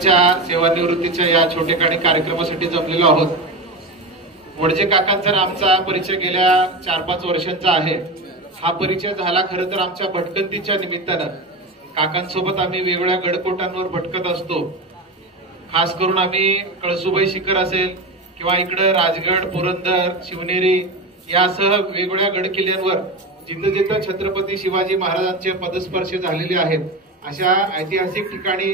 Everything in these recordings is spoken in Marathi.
सेवानिवृत्तीच्या या छोटेखानी कार्यक्रमासाठी जमलेलो आहोत। वडजे काकांचा आमचा परिचय गेल्या 4-5 वर्षांचा आहे। हा परिचय झाला खरं तर आमच्या भटकंतीच्या निमित्तानं। काकांसोबत आम्ही वेगवेगळ्या गडकोटांवर भटकत असतो। खास करून आम्ही कळसुबाई शिखर असेल किंवा इकडे राजगड, पुरंदर, शिवनेरी यासह वेगवेगळ्या गडकिल्ल्यांवर जिथं जिथं छत्रपती शिवाजी महाराजांचे पदस्पर्श झालेले आहेत अशा ऐतिहासिक ठिकाणी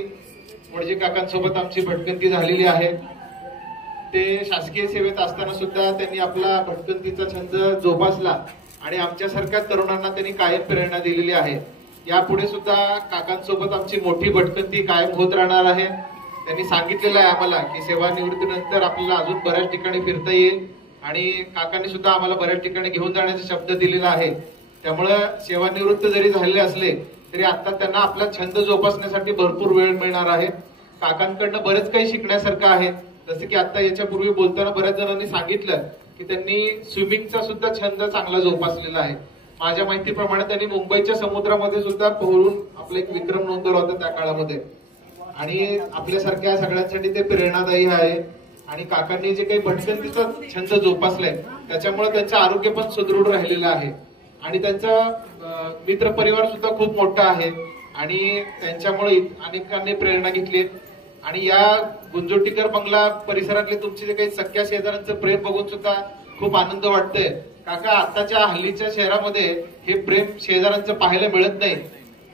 वडजे काकांसोबत आमची भटकंती झालेली आहे। ते शासकीय सेवेत असताना सुद्धा त्यांनी आपला भटकंतीचा छंद जोपासला आणि आमच्यासारख्या तरुणांना त्यांनी कायम प्रेरणा दिलेली आहे। यापुढे सुद्धा काकांसोबत आमची मोठी भटकंती कायम होत राहणार आहे। त्यांनी सांगितलेलं आहे आम्हाला की सेवानिवृत्तीनंतर आपल्याला अजून बऱ्याच ठिकाणी फिरता येईल आणि काकांनी सुद्धा आम्हाला बऱ्याच ठिकाणी घेऊन जाण्याचा शब्द दिलेला आहे। त्यामुळे सेवानिवृत्त जरी झालेले असले तरी आता त्यांना आपला छंद जोपासण्यासाठी भरपूर वेळ मिळणार आहे। काकांकडनं बरेच काही शिकण्यासारखं आहे। जसे की आता याच्यापूर्वी बोलताना बऱ्याच जणांनी सांगितलं की त्यांनी स्विमिंगचा सुद्धा छंद चांगला जोपासलेला आहे। माझ्या माहितीप्रमाणे त्यांनी मुंबईच्या समुद्रामध्ये सुद्धा पोहून आपला एक विक्रम नोंदवला होता त्या काळामध्ये आणि आपल्यासारख्या सगळ्यांसाठी ते प्रेरणादायी आहे। आणि काकांनी जे काही भटकंतीचा छंद जोपासलाय त्याच्यामुळे त्यांचं आरोग्य पण सुदृढ राहिलेलं आहे आणि त्यांचा मित्र परिवार सुद्धा खूप मोठा आहे आणि त्यांच्यामुळे अनेकांनी प्रेरणा घेतली आणि या गुंजोटीकर बंगला परिसरातले तुमचे जे काही सख्या शेजाऱ्यांचं प्रेम बघून सुद्धा खूप आनंद वाटतोय। काका आताच्या हल्लीच्या शहरामध्ये हे प्रेम शेजाऱ्यांचं पाहायला मिळत नाही,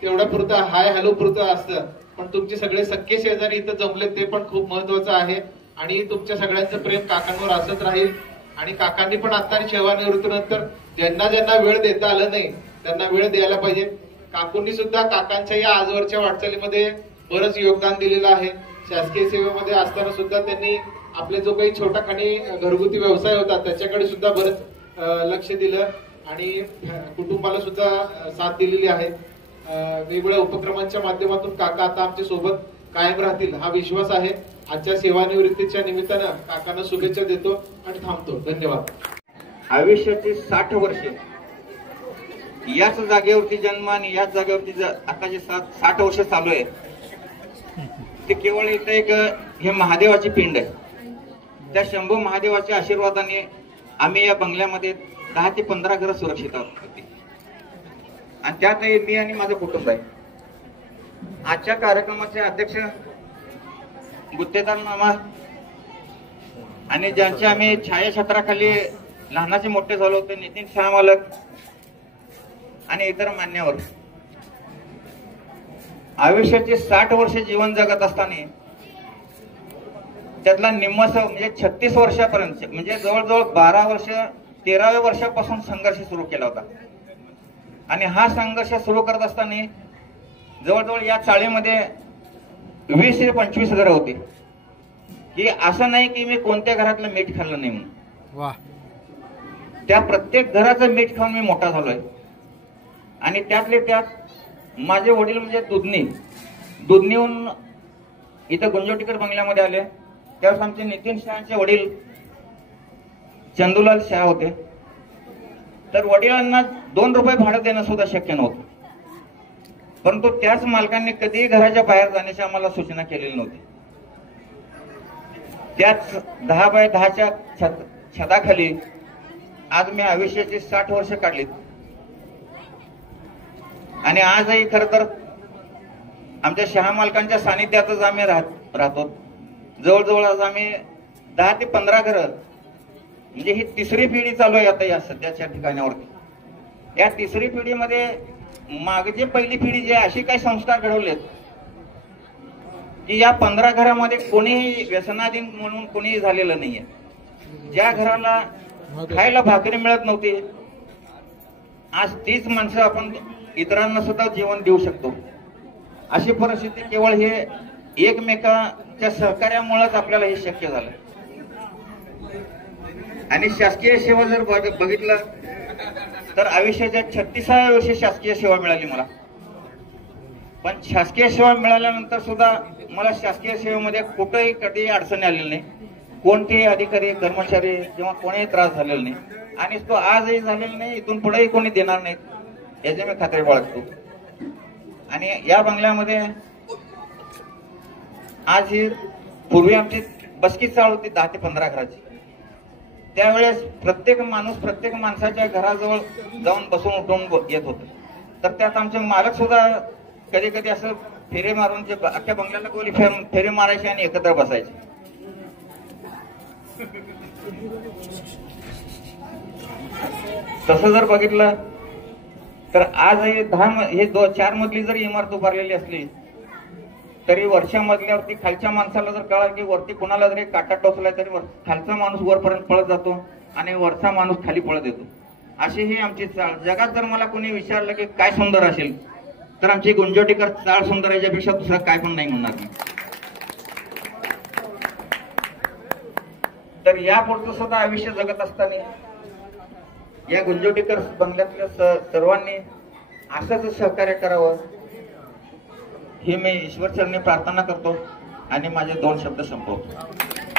तेवढ्या पुरतं हाय हॅलो पुरतं असतं, पण तुमचे सगळे सख्खे शेजारी इथं जमले ते पण खूप महत्वाचं आहे आणि तुमच्या सगळ्यांचं प्रेम काकांवर असत राहील। आणि काकांनी पण आता सेवानिवृत्तीनंतर ज्यांना ज्यांना वेळ देता आलं नाही त्यांना वेळ द्यायला पाहिजे। काकूंनी सुद्धा काकांच्या या आजवरच्या वाटचालीमध्ये बरंच योगदान दिलेलं आहे। शासकीय सेवेमध्ये असताना सुद्धा त्यांनी आपले जो काही छोटाखानी घरगुती व्यवसाय होता त्याच्याकडे सुद्धा बरंच लक्ष दिलं आणि कुटुंबाला सुद्धा साथ दिलेली आहे। वेगवेगळ्या उपक्रमांच्या माध्यमातून काका आता आमच्या सोबत कायम राहतील हा विश्वास आहे। आजच्या सेवानिवृत्तीच्या निमित्तानं काकांना शुभेच्छा देतो आणि थांबतो। धन्यवाद। आयुष्याची 60 वर्षे याच जागेवरती जन्म आणि याच जागेवरती आता जे 60 वर्ष चालू आहे ते केवळ इथं एक हे महादेवाची पिंड आहे। त्या शंभू महादेवाच्या आशीर्वादाने आम्ही या बंगल्यामध्ये 10 ते 15 घरं सुरक्षित आहोत आणि त्यात मी आणि माझं कुटुंब आहे। आजच्या कार्यक्रमाचे अध्यक्ष गुत्तेदार मामा आणि ज्यांचे आम्ही छायाछत्राखाली लहानाचे मोठे झालो होते नितीन शाह मालक आणि इतर मान्यवर आयुष्याचे 60 वर्ष जीवन जगत असताना त्यातला निम्मस म्हणजे 36 वर्षापर्यंत म्हणजे जवळजवळ 12 वर्ष 13व्या वर्षापासून संघर्ष सुरू केला होता आणि हा संघर्ष सुरू करत असताना जवळजवळ या चाळीमध्ये 20 ते 25 घरं होती की असं नाही की मी कोणत्या घरातलं मीठ खाल्लं नाही म्हणून त्या प्रत्येक घराचं मीठ खाऊन मी मोठा झालोय। आणि त्यातले त्यात माझे वडील म्हणजे दुधनीहून इथं गुंजोटीकर बंगल्यामध्ये आले त्यावेळेस आमचे नितीन शहाचे वडील चंदूलाल शाह होते। तर वडिलांना 2 रुपये भाडं देणं सुद्धा शक्य नव्हतं, परंतु त्याच मालकांनी कधीही घराच्या बाहेर जाण्याची आम्हाला सूचना केलेली नव्हती। त्याच 10 बाय 10च्या छताखाली आज मी आयुष्याची 60 वर्ष काढलीत आणि आजही खर तर आमच्या शहा मालकांच्या सानिध्यातच आम्ही राहतो। जवळजवळ आज आम्ही 10 ते 15 घरं म्हणजे ही 3री पिढी चालू आहे आता या सध्याच्या ठिकाणावरती। या 3री पिढीमध्ये मागची पहिली पिढी जी अशी काही संस्कार घडवलेत की या 15 घरामध्ये कोणीही व्यसनाधीन म्हणून कोणीही झालेलं नाहीये। ज्या घराला खायला भाकरी मिळत नव्हती आज तीच माणसं आपण इतरांना सुद्धा जीवन देऊ शकतो। अशी परिस्थिती केवळ हे एकमेकांच्या सहकार्यामुळेच आपल्याला हे शक्य झालं। आणि शासकीय सेवा जर बघितलं तर आयुष्याच्या 36व्या वर्षी शासकीय सेवा मिळाली मला, पण शासकीय सेवा मिळाल्यानंतर सुद्धा मला शासकीय सेवेमध्ये कुठेही कधी अडचणी आलेली नाही, कोणतेही अधिकारी कर्मचारी किंवा कोणीही त्रास झालेला नाही आणि तो आजही झालेला नाही, इथून पुढेही कोणी देणार नाही याची मी खात्री बाळगतो। आणि या बंगल्यामध्ये आज ही पूर्वी आमची बसकी चाळ होती 10 ते 15 घराची. त्यावेळेस प्रत्येक माणसाच्या घराजवळ जाऊन बसून उठून येत होत. तर त्यात आमचे मालक सुद्धा कधी कधी असं फेरे मारून जे अख्ख्या बंगल्याला गोली फेरे मारायचे आणि एकत्र बसायचे. तसं जर बघितलं तर आज हे 4 मजली जरी इमारत उभारलेली असली तरी वरच्या मजल्यावरती खालच्या माणसाला जर कळलं की वरती कोणाला जरी काटा टोचलाय तरी खालचा माणूस वरपर्यंत पळत जातो आणि वरचा माणूस खाली पळत येतो. अशी ही आमची चाळ. जगात जर मला कोणी विचारलं की काय सुंदर असेल तर आमची गुंजोटीकर चाळ सुंदर आहे, याच्यापेक्षा दुसरा काय पण नाही म्हणणार मी. तर या पुढचं सुद्धा आयुष्य जगत असताना या गुंजोटीकर बंगल्यातल्या सर्वांनी असंच सहकार्य करावं ही मी ईश्वर चरणी प्रार्थना करतो आणि माझे 2 शब्द संपवतो.